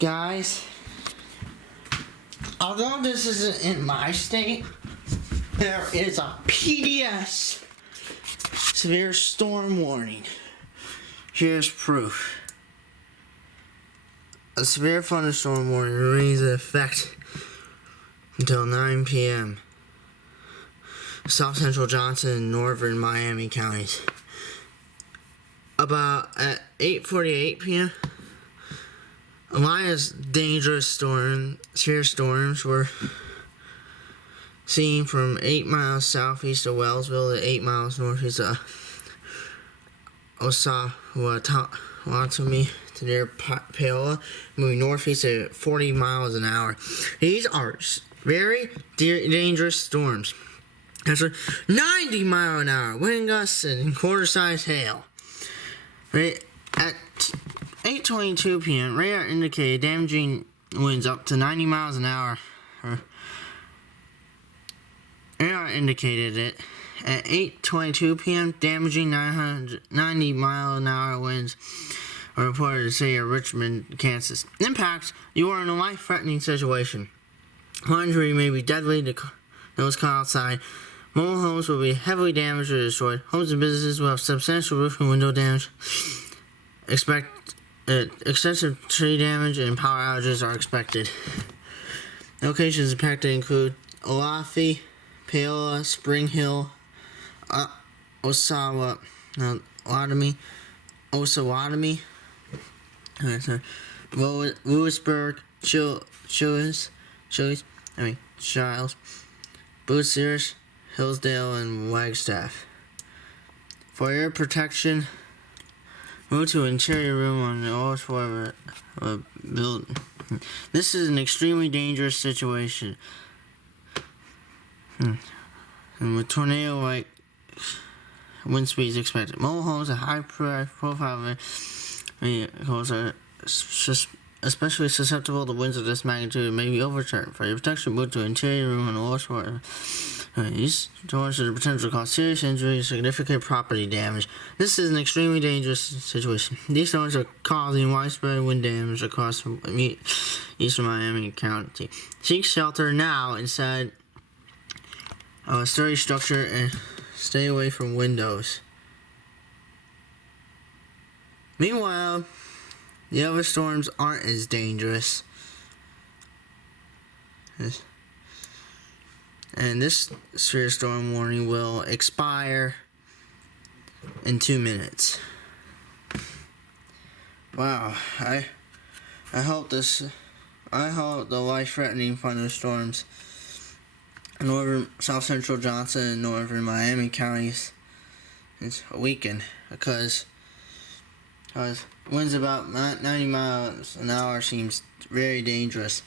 Guys, although this isn't in my state, there is a PDS severe storm warning. Here's proof. A severe thunderstorm warning remains in effect until 9 p.m. South Central Johnson and northern Miami counties. About at 8:48 p.m., Elias dangerous severe storms were seen from 8 miles southeast of Wellsville to 8 miles northeast of Osawatomie to near Paola, moving northeast at 40 miles an hour. These are very dangerous storms. That's a 90 mile an hour wind gusts and quarter-sized hail. Right at 8:22 p.m., radar indicated damaging winds up to 90 miles an hour. Radar indicated it at 8:22 p.m. damaging 90 mile an hour winds are reported to the city of Richmond, Kansas. Impacts: you are in a life-threatening situation. One injury may be deadly to those caught outside. Mobile homes will be heavily damaged or destroyed. Homes and businesses will have substantial roof and window damage. Extensive tree damage and power outages are expected. Locations impacted include Olathe, Paola, Spring Hill, Osawatomie, Lewisburg, Shiles, Booth Sears, Hillsdale, and Wagstaff. For your protection, move to an interior room on the lowest floor of a building. This is an extremely dangerous situation. And with tornado-like wind speeds expected. Mobile homes and high-profile vehicles are especially susceptible to winds of this magnitude and may be overturned. For your protection, move to an interior room on the lowest floor. These doors are the potential to cause serious injury and significant property damage. This is an extremely dangerous situation. These storms are causing widespread wind damage across eastern Miami County. Seek shelter now inside a sturdy structure and stay away from windows. Meanwhile, the other storms aren't as dangerous. And this severe storm warning will expire in 2 minutes. Wow, I hope the life-threatening thunderstorms in northern South Central Johnson and northern Miami counties is weakened because winds about 90 miles an hour seems very dangerous.